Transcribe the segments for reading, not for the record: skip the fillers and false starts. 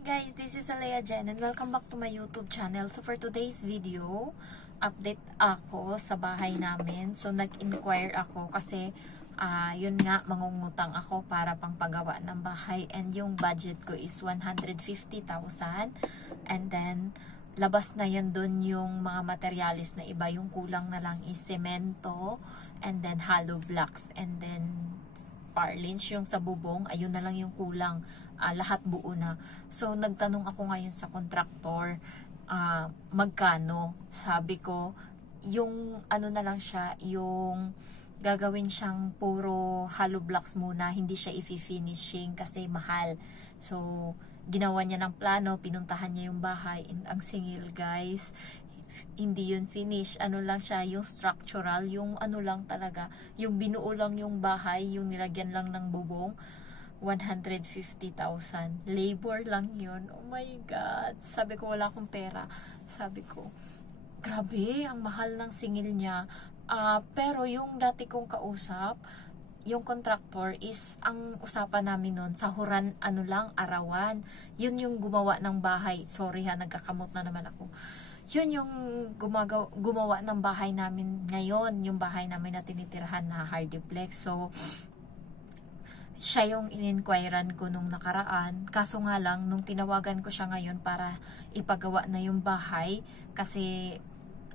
Hi guys, this is Alea Jen and welcome back to my YouTube channel. So for today's video, update ako sa bahay namin. So nag-inquire ako kasi yun nga, mangungutang ako para pang pagawa ng bahay and yung budget ko is 150,000 and then labas na yan dun yung mga materialis na iba. Yung kulang na lang is semento and then hollow blocks and then parlins yung sa bubong, ayun na lang yung kulang. Lahat buo na. So, nagtanong ako ngayon sa contractor, magkano? Sabi ko, yung ano na lang siya, yung gagawin siyang puro hollow blocks muna, hindi siya i-finishing kasi mahal. So, ginawa niya ng plano, pinuntahan niya yung bahay, and ang singil guys, hindi yun finish, ano lang siya, yung structural, yung ano lang talaga, yung binuo lang yung bahay, yung nilagyan lang ng bubong, 150,000. Labor lang yun. Oh my God. Sabi ko, wala akong pera. Sabi ko, grabe, ang mahal ng singil niya. Pero yung dati kong kausap, yung contractor is, ang usapan namin nun, sahuran, ano lang, arawan. Yun yung gumawa ng bahay. Sorry ha, nagkakamot na naman ako. Yun yung gumawa ng bahay namin ngayon. Yung bahay namin na tinitirahan na hardiplex. So, siya yung in-inquirean ko nung nakaraan. Kaso nga lang, nung tinawagan ko siya ngayon para ipagawa na yung bahay, kasi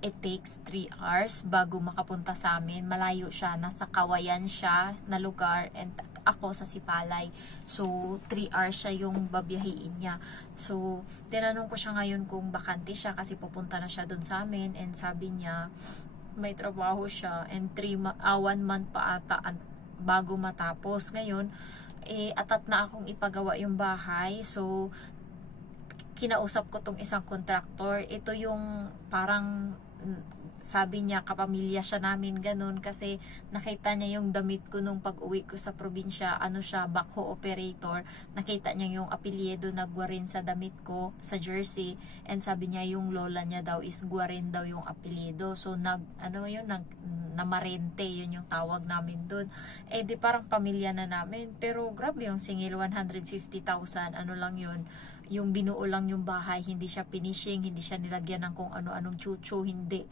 it takes 3 hours bago makapunta sa amin. Malayo siya, nasa Kawayan siya na lugar and ako sa Sipalay. So, 3 hours siya yung babiyahiin niya. So, tinanong ko siya ngayon kung bakante siya kasi pupunta na siya dun sa amin and sabi niya, may trabaho siya and 1 month pa ata bago matapos. Ngayon, atat na akong ipagawa yung bahay. So, kinausap ko tong isang contractor. Ito yung parang, sabi niya, kapamilya siya namin, ganun. Kasi nakita niya yung damit ko nung pag-uwi ko sa probinsya. Ano siya, backhoe operator. Nakita niya yung apelyido na Guarin sa damit ko, sa jersey. And sabi niya yung lola niya daw is Guarin daw yung apelyido. So, namarente, yun yung tawag namin dun. Di parang pamilya na namin. Pero grabe yung singil, 150,000, ano lang yun. Yung binuo lang yung bahay, hindi siya finishing, hindi siya nilagyan ng kung ano-anong chuchu, hindi.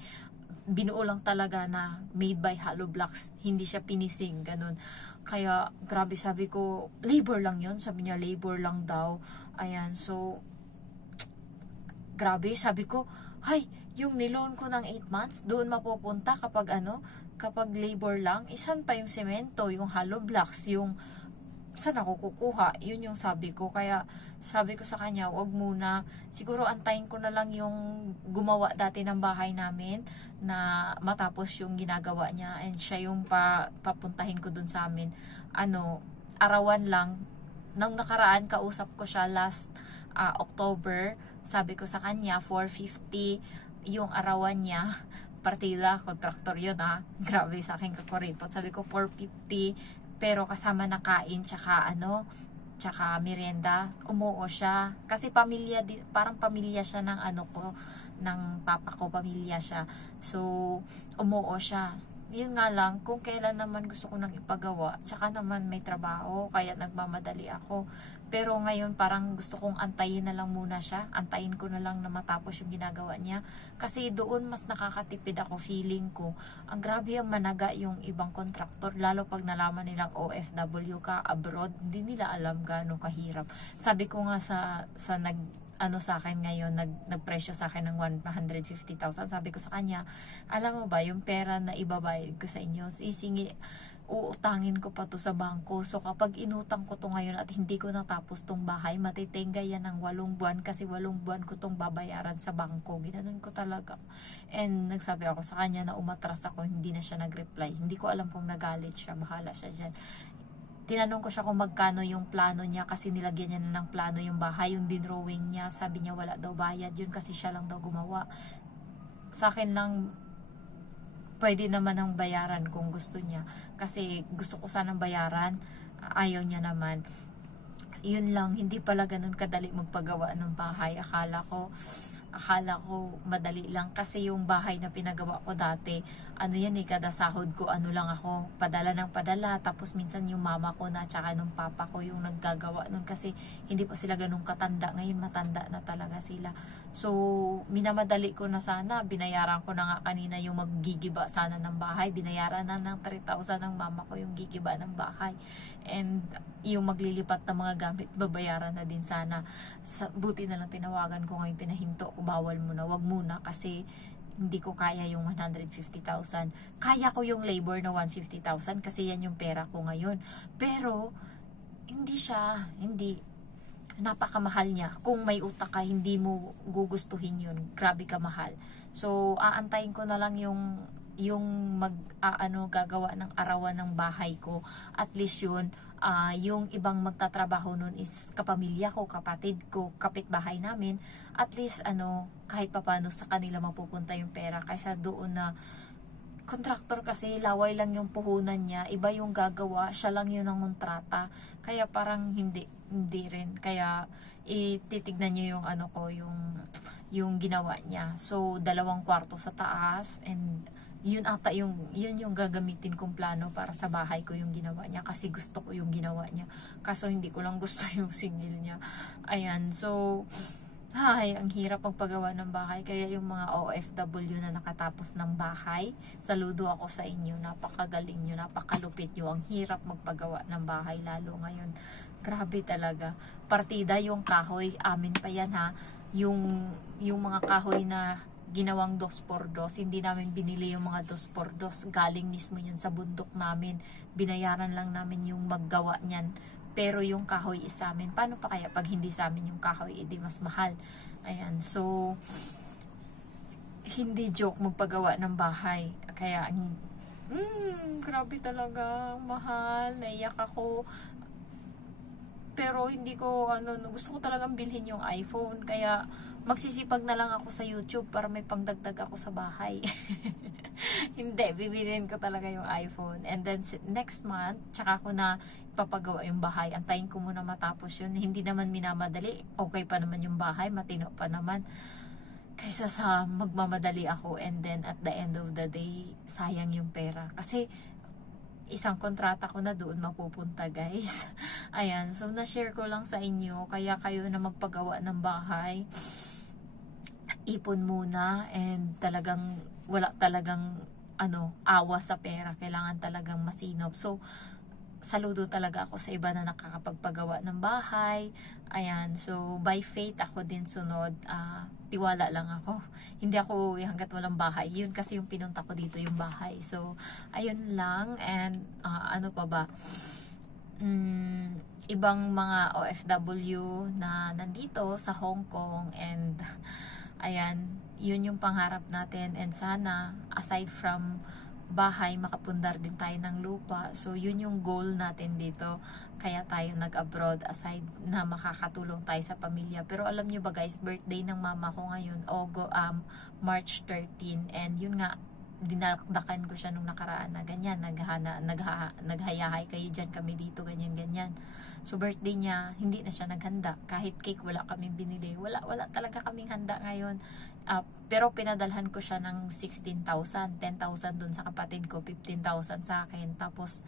Binuo lang talaga na made by hollow blocks, hindi siya finishing, ganun. Kaya, grabe, sabi ko, labor lang yun. Sabi niya, labor lang daw. Ayan, so, grabe, sabi ko, hay, yung niloan ko ng 8 months, doon mapupunta kapag kapag labor lang, isan pa yung semento, yung hollow blocks, yung saan ako kukuha, yun yung sabi ko. Kaya sabi ko sa kanya, wag muna, siguro antayin ko na lang yung gumawa dati ng bahay namin na matapos yung ginagawa niya and siya yung papuntahin ko dun sa amin. Arawan lang. Nang nakaraan, kausap ko siya last October, sabi ko sa kanya 450 yung arawan niya, partida, kontraktor yun grabe sa akin kakuripot. Sabi ko 450 pero kasama na kain tsaka merienda. Umuo siya kasi pamilya, parang pamilya siya ng ng papa ko, pamilya siya. So umuo siya. Yun nga lang, kung kailan naman gusto ko nang ipagawa, tsaka naman may trabaho, kaya nagmamadali ako. Pero ngayon parang gusto kong antayin na lang muna siya. Antayin ko na lang na matapos yung ginagawa niya. Kasi doon mas nakakatipid ako, feeling ko. Ang grabe yung managa yung ibang kontraktor, lalo pag nalaman nilang OFW ka, abroad, hindi nila alam gaano kahirap. Sabi ko nga sa sa akin ngayon, nagpresyo sa akin ng 150,000. Sabi ko sa kanya, alam mo ba, yung pera na ibabayad ko sa inyo, uutangin ko pa to sa bangko. So kapag inutang ko to ngayon at hindi ko natapos tong bahay, matitenga yan ng 8 buwan kasi 8 buwan ko tong babayaran sa bangko. Ginanon ko talaga. And nagsabi ako sa kanya na umatras ako, hindi na siya nag-reply. Hindi ko alam kung nagalit siya, bahala siya dyan. Tinanong ko siya kung magkano yung plano niya kasi nilagyan niya na ng plano yung bahay, yung dinrawing niya. Sabi niya wala daw bayad yun kasi siya lang daw gumawa. Sa akin lang, pwede naman ang bayaran kung gusto niya. Kasi gusto ko sanang bayaran, ayaw niya naman. Yun lang, hindi pala ganun kadali magpagawa ng bahay. Akala ko madali lang kasi yung bahay na pinagawa ko dati, ano yan eh, kada sahod ko, ano lang ako, padala ng padala, tapos minsan yung mama ko na, tsaka nung papa ko yung naggagawa nun, kasi hindi pa sila ganun katanda, ngayon matanda na talaga sila. So, minamadali ko na sana, binayaran ko na nga kanina yung maggigiba sana ng bahay, binayaran na ng 3,000 ng mama ko yung gigiba ng bahay. And yung maglilipat ng mga gamit, babayaran na din sana. Buti na lang tinawagan ko ngayon, pinahinto ko, bawal muna, wag muna, kasi hindi ko kaya yung 150,000. Kaya ko yung labor na 150,000 kasi yan yung pera ko ngayon. Pero, hindi, napakamahal niya. Kung may utak ka, hindi mo gugustuhin yun. Grabe ka mahal. So, aantayin ko na lang yung gagawa ng arawan ng bahay ko. At least yun, yung ibang magtatrabaho nun is kapamilya ko, kapatid ko, kapitbahay namin. At least, kahit papano sa kanila mapupunta yung pera. Kaysa doon na, kontraktor kasi, laway lang yung puhunan niya, iba yung gagawa, siya lang yun ang kontrata. Kaya parang hindi rin. Kaya ititignan niyo yung yung ginawa niya. So, 2 kwarto sa taas, and yun yung gagamitin kong plano para sa bahay ko yung ginawa niya, kasi gusto ko yung ginawa niya. Kaso hindi ko lang gusto yung singil niya. Ayan, so ang hirap magpagawa ng bahay. Kaya yung mga OFW na nakatapos ng bahay, saludo ako sa inyo. Napakagaling nyo, napakalupit nyo. Ang hirap magpagawa ng bahay, lalo ngayon. Grabe talaga. Partida yung kahoy, amin pa yan ha. Yung mga kahoy na ginawang 2x2, hindi namin binili yung mga 2x2. Galing mismo yan sa bundok namin. Binayaran lang namin yung maggawa niyan. Pero yung kahoy is sa amin. Paano pa kaya pag hindi sa amin yung kahoy, edi mas mahal. Ayan, so hindi joke magpagawa ng bahay. Kaya grabe talaga, mahal, naiyak ako. Pero hindi ko, gusto ko talagang bilhin yung iPhone. Kaya magsisipag na lang ako sa YouTube para may pangdagdag ako sa bahay. Hindi, bibilhin ko talaga yung iPhone. And then next month, tsaka ko na ipapagawa yung bahay. Antayin ko muna matapos yun. Hindi naman minamadali. Okay pa naman yung bahay, matino pa naman. Kaysa sa magmamadali ako, and then at the end of the day, sayang yung pera. Kasi isang kontrata ko na doon mapupunta, guys. Ayan, so na-share ko lang sa inyo. Kaya kayo na magpagawa ng bahay, ipon muna, and talagang wala talagang awa sa pera. Kailangan talagang masinop. So, saludo talaga ako sa iba na nakakapagpagawa ng bahay. Ayan, so by faith ako din sunod. Tiwala lang ako. Hindi ako hanggat walang bahay. Yun kasi yung pinunta ko dito, yung bahay. So, ayun lang. And ano pa ba? Ibang mga OFW na nandito sa Hong Kong, and ayan, yun yung pangarap natin. And sana, aside from bahay, makapundar din tayo ng lupa. So, yun yung goal natin dito. Kaya tayo nag-abroad, aside na makakatulong tayo sa pamilya. Pero alam nyo ba guys, birthday ng mama ko ngayon, March 13. And yun nga, dinakdakan ko siya nung nakaraan na ganyan, naghayahay kayo dyan, kami dito, ganyan. So, birthday niya, hindi na siya naghanda. Kahit cake, wala kaming binili. Wala talaga kaming handa ngayon. Pero pinadalhan ko siya ng 16,000, 10,000 dun sa kapatid ko, 15,000 sa akin. Tapos,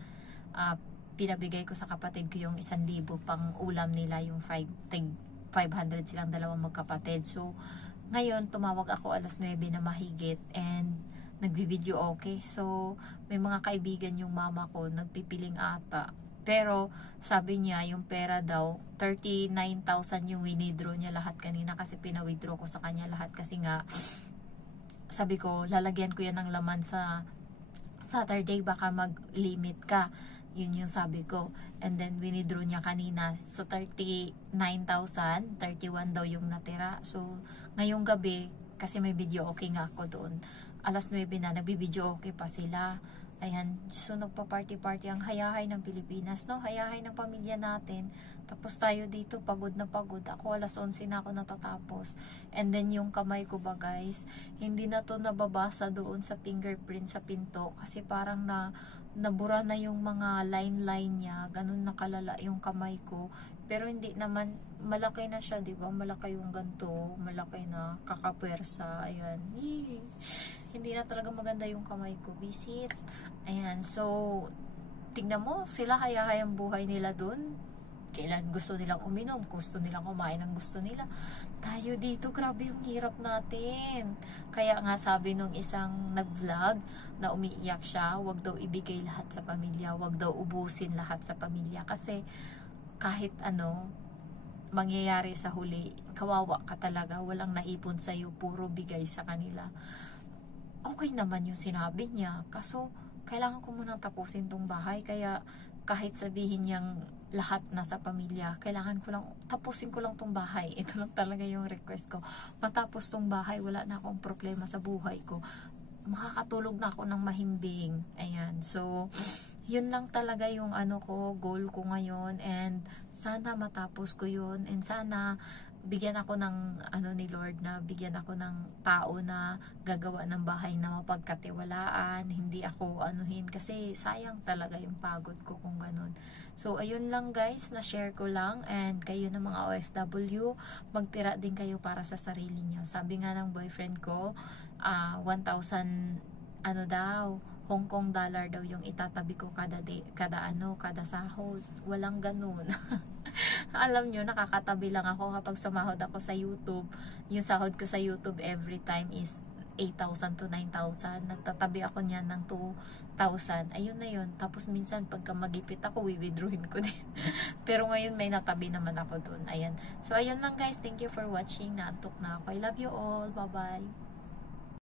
pinabigay ko sa kapatid ko yung 1,000 pang ulam nila, yung 500 silang dalawang magkapatid. So, ngayon, tumawag ako alas 9 na mahigit, and nagbibideo okay. So, may mga kaibigan yung mama ko, nagpipiling ata. Pero, sabi niya, yung pera daw, 39,000 yung winidraw niya lahat kanina, kasi pinawithdraw ko sa kanya lahat. Kasi nga, sabi ko, lalagyan ko yan ng laman sa Saturday, baka mag-limit ka. Yun yung sabi ko. And then, winidraw niya kanina. So, 39,000, 31 daw yung natira. So, ngayong gabi, kasi may video okay nga ako doon, alas 9 na, nagbibideo okay pa sila. Ayan, so nagpa-party-party ang hayahay ng Pilipinas, no? Hayahay ng pamilya natin. Tapos tayo dito, pagod na pagod. Ako alas 11 na ako natatapos. And then yung kamay ko ba guys, hindi na to nababasa doon sa fingerprint sa pinto. Kasi parang nabura na yung mga line-line niya. Ganun nakalala yung kamay ko. Pero hindi naman, malaki na siya, di ba? Malaki yung ganto, malaki na, kakapwersa, ayan. hindi na talaga maganda yung kamay ko. Visit. Ayan. So, tingnan mo, sila hayahayang buhay nila dun. Kailan gusto nilang uminom, gusto nilang kumain ng gusto nila. Tayo dito, grabe yung hirap natin. Kaya nga sabi nung isang nag-vlog na umiiyak siya, wag daw ibigay lahat sa pamilya, wag daw ubusin lahat sa pamilya. Kasi kahit ano, mangyayari sa huli, kawawa ka talaga, walang naipon sa'yo, puro bigay sa kanila. Okay naman yung sinabi niya, kaso kailangan ko munang tapusin tong bahay, kaya kahit sabihin niyang lahat nasa pamilya, kailangan ko lang, tapusin ko lang tong bahay. Ito lang talaga yung request ko. Matapos tong bahay, wala na akong problema sa buhay ko. Makakatulog na ako ng mahimbing. Ayan. So, yun lang talaga yung ano ko, goal ko ngayon. And sana matapos ko yun. And sana bigyan ako ng ano ni Lord, na bigyan ako ng tao na gagawa ng bahay na mapagkatiwalaan, hindi ako anuhin, kasi sayang talaga yung pagod ko kung ganun. So ayun lang guys, na share ko lang. And kayo na mga OFW, magtira din kayo para sa sarili nyo. Sabi nga ng boyfriend ko, 1,000 ano daw, Hong Kong dollar daw yung itatabi ko kada sahod. Walang ganun. Alam nyo, nakakatabi lang ako kapag sumahod ako sa YouTube. Yung sahod ko sa YouTube every time is 8,000 to 9,000. Nagtatabi ako niyan ng 2,000. Ayun na yun. Tapos minsan pagka magipit ako, withdrawin ko din. Pero ngayon may natabi naman ako dun. Ayan. So ayun lang guys. Thank you for watching. Naantok na ako. I love you all. Bye-bye.